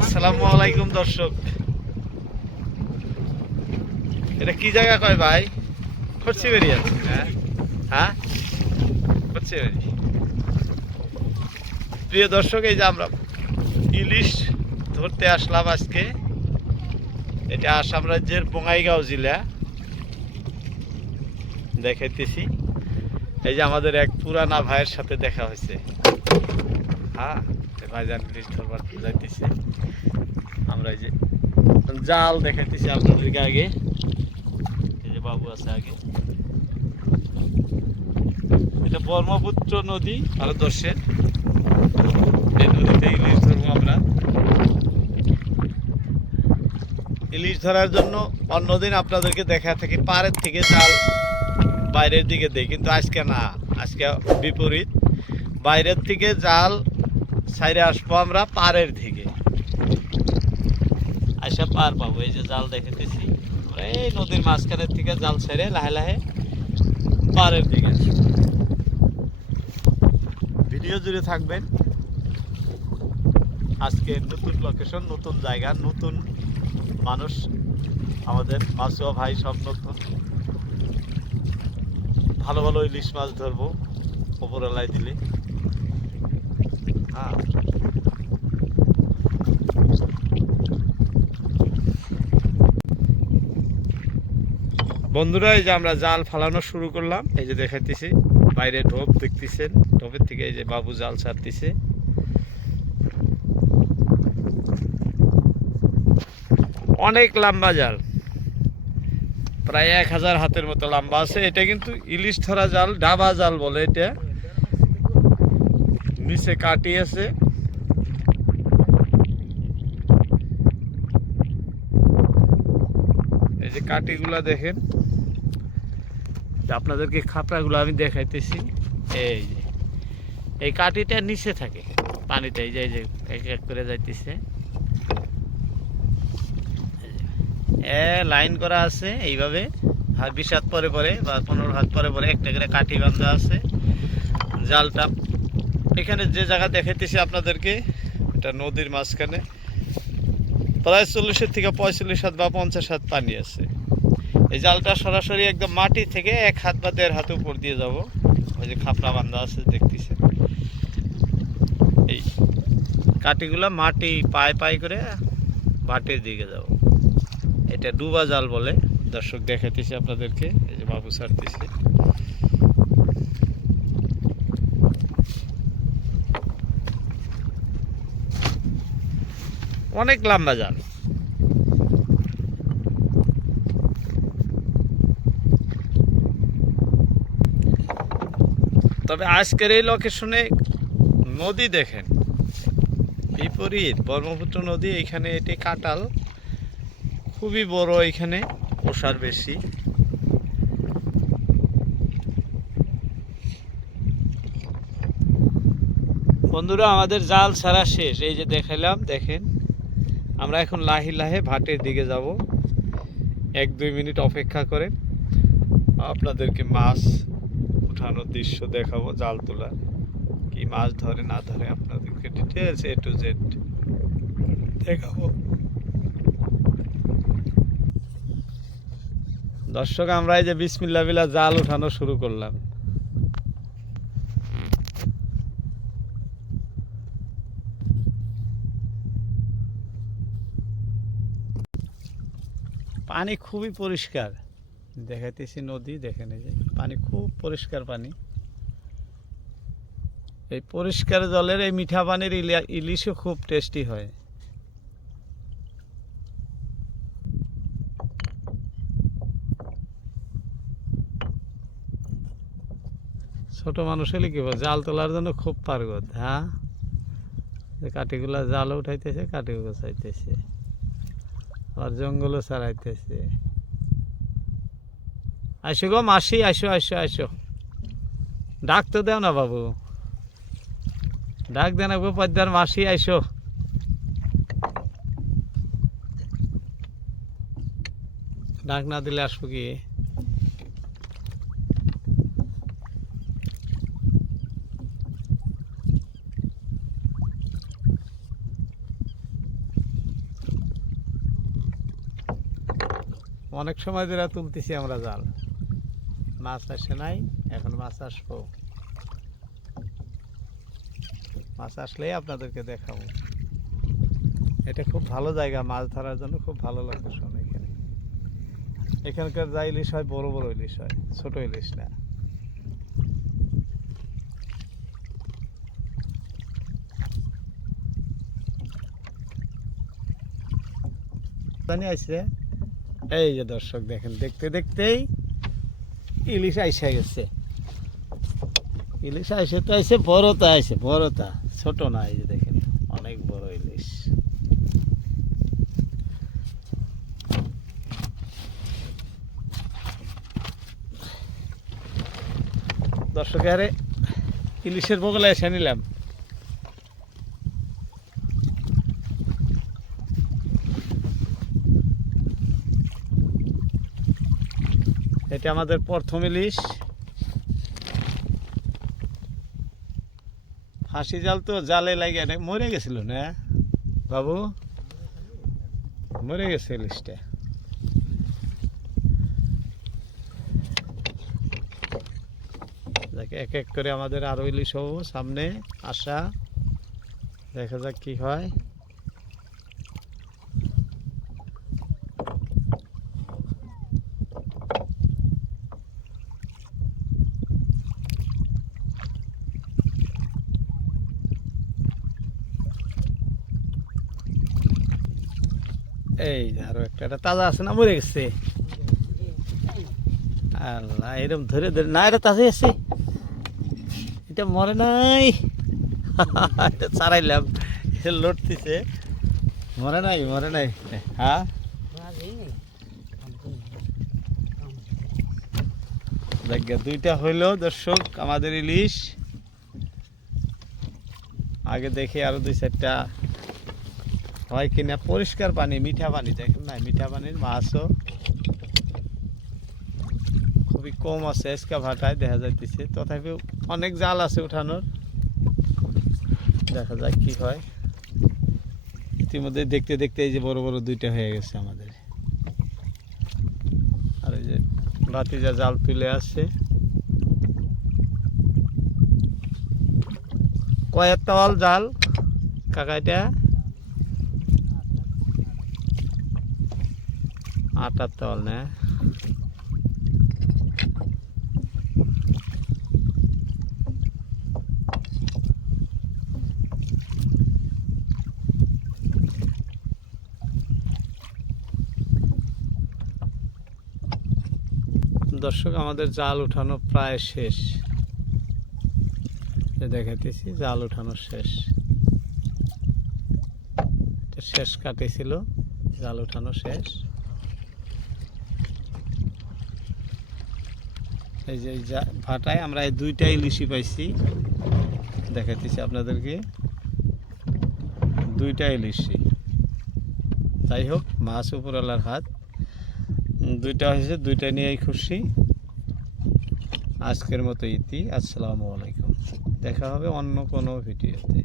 আসসালামু আলাইকুম দর্শক, এটা কি জায়গা কয় ভাই? খরচিবাড়ি আছে। হ্যাঁ হ্যাঁ, খরচিবাড়ি। প্রিয় দর্শক, এই যে আমরা ইলিশ ধরতে আসলাম আজকে। এটা আসাম রাজ্যের বঙ্গাইগাঁও জেলা দেখাইতেছি। এই যে আমাদের এক পুরানা ভাইয়ের সাথে দেখা হয়েছে। হ্যাঁ, ভাইজান ইলিশ ধরবার যাইতেছে। আমরা এই যে জাল দেখাইতেছি আপনাদেরকে আগে। এই যে বাবু আছে আগে। এটা ব্রহ্মপুত্র নদী ভারতবর্ষের। এই নদীতে ইলিশ ধরবো আমরা। ইলিশ ধরার জন্য অন্যদিন আপনাদেরকে দেখা থাকি পাড়ের থেকে জাল বাইরের দিকে দেয়, কিন্তু আজকে না, আজকে বিপরীত। বাইরের থেকে জাল ছাইরে আসবো আমরা পাড়ের থেকে। আসা পার পাবো। এই যে জাল দেখাতেছি, এই নদীর মাঝখানের থেকে জাল ছেড়ে লাহে লাহে পাড়ের দিকে আসবো। ভিডিও জুড়ে থাকবেন। আজকে নতুন লোকেশন, নতুন জায়গা, নতুন মানুষ, আমাদের মাসুয়া ভাই সব নতুন। ভালো ভালো ইলিশ মাছ ধরবো উপরওয়ালায় দিলে। হ্যাঁ, বন্ধুরা, এই যে আমরা জাল ফালানো শুরু করলাম। এই যে দেখাইতেছি বাইরে ঢোপ দেখতেছেন, ঢোপের থেকে এই যে বাবু জাল ছাড়তেছে। অনেক লম্বা জাল, প্রায় 1000 হাতের মতো লম্বা আছে। এটা কিন্তু ইলিশ ধরা জাল, ডাবা জাল বলে এটা। নিচে কাটি আছে। এই যে কাটিগুলা দেখেন, আপনাদেরকে খাপড়াগুলো আমি দেখাইতেছি। এই যে এই কাটিটা নিচে থাকে পানিতে, এই যে এক এক করে যাইতেছে। লাইন করা আছে এইভাবে, 20 হাত পরে পরে বা 15 হাত পরে পরে একটা করে কাঠি বাঁধা আছে। জালটা এখানে যে জায়গা দেখাইতেছি আপনাদেরকে, এটা নদীর মাঝখানে। প্রায় 40 থেকে 45 হাত বা 50 হাত পানি আছে। এই জালটা সরাসরি একদম মাটি থেকে 1 হাত বা 1.5 হাত উপর দিয়ে যাব। ওই যে খাপড়া বাঁধা আছে দেখতেছেন। এই কাঠিগুলা মাটি পায়ে পায়ে করে ভাটির দিকে যাব। এটা ডুবা জাল বলে। দর্শক দেখাইতেছি আপনাদেরকে। এই যে বাবু ছাড়তেছে। অনেক লম্বা জাল। তবে আজকের এই লোকেশনে নদী দেখেন, বিপরীত ব্রহ্মপুত্র নদী। এখানে এটি কাটাল খুবই বড়, এখানে ওষার বেশি। বন্ধুরা, আমাদের জাল ছাড়া শেষ। এই যে দেখাইলাম, দেখেন। আমরা এখন লাহি লাহে ভাটের দিকে যাব। 1-2 মিনিট অপেক্ষা করেন, আপনাদেরকে মাছ উঠানোর দৃশ্য দেখাবো। জাল তোলা, কি মাছ ধরে না ধরে আপনাদেরকে ডিটেলস A to Z দেখাবো। দর্শক, আমরা এই যে বিসমিল্লাহ বিল্লাহ জাল উঠানো শুরু করলাম। পানি খুবই পরিষ্কার দেখাইতেছি। নদী দেখেন, এই যে পানি খুব পরিষ্কার পানি। এই পরিষ্কার জলের এই মিঠা পানির ইলিশও খুব টেস্টি হয়। ছোট মানুষ হলে কি বল, জাল তোলার জন্য খুব পারগত। হ্যাঁ, কাঠিগুলা জালও উঠাইতেছে, কাঠিগুলো চাইতেছে, আর জঙ্গলও ছাড়াইতেছে। আইসো গো মাসি, আইসো আইসো আইসো। ডাক তো দেও না বাবু, ডাক দেন গো পদ্মার মাসি, আইসো। ডাক না দিলে আসবো কি? অনেক সময় ধরে তুলতেছি আমরা জাল, মাছ আসে নাই, এখন মাছ আসবো, মাছ আসলেই আপনাদেরকে দেখাবো। এটা খুব ভালো জায়গা, মাছ ধরার জন্য খুব ভালো লোকেশন এখানে। এখানকার যা ইলিশ হয় বড় বড় ইলিশ হয়, ছোট ইলিশ না। জানি আইছে, এই যে দর্শক দেখেন, দেখতে দেখতেই ইলিশ আইসা গেছে। ইলিশ আইসে তো আইসে, বড়টা আইসে, বড়টা, ছোট না। এই যে দেখেন অনেক বড় ইলিশ। দর্শক আরে ইলিশের বগলে এসে নিলাম। এটা আমাদের প্রথম ইলিশ। ফাঁসি জাল তো, জালে লাগে মরে গেছিল না বাবু, মরে গেছে ইলিশটা। এক এক করে আমাদের আরো ইলিশ হবো সামনে আসা, দেখা যাক কি হয়। এই আরো একটা তাজা আছে না, মরে গেছে। আল্লাহ, এরকম ধরে ধরে না, এটা তাজা আছে, এটা মরে নাই। এটা ছাড়াইলাম, লড়তেছে, মরে নাই, মরে নাই। হ্যাঁ, দেখ দুইটা হইলো দর্শক আমাদের ইলিশ। আগে দেখি আরো দুই চারটা হয় কিনা। পরিষ্কার পানি, মিঠা পানি, দেখেন না, মিঠা পানির মাছও খুবই কম আছে আজকে ভাটায় দেখা যাইতেছে। তথাপিও অনেক জাল আছে উঠানোর, দেখা যাক কি হয়। ইতিমধ্যে দেখতে দেখতে এই যে বড় বড় দুইটা হয়ে গেছে আমাদের। আর এই যে ভাতিজা জাল তুলে আসছে। কয়েক তাওয়াল জাল কাকা? এটা 8 তাওয়াল না? দর্শক আমাদের জাল উঠানো প্রায় শেষ, দেখাইতেছি জাল উঠানো শেষ। শেষ কাটেছিল, জাল উঠানো শেষ। এই যে ভাটায় আমরা এই দুইটা ইলিশই পাইছি, দেখাইতেছি আপনাদেরকে, দুইটা ইলিশই। যাই হোক, মাছ উপরওয়ালার হাত, দুইটা হয়েছে, দুইটা নিয়েই খুশি। আজকের মতো ইতি। আসসালামু আলাইকুম, দেখা হবে অন্য কোনো ভিডিওতে।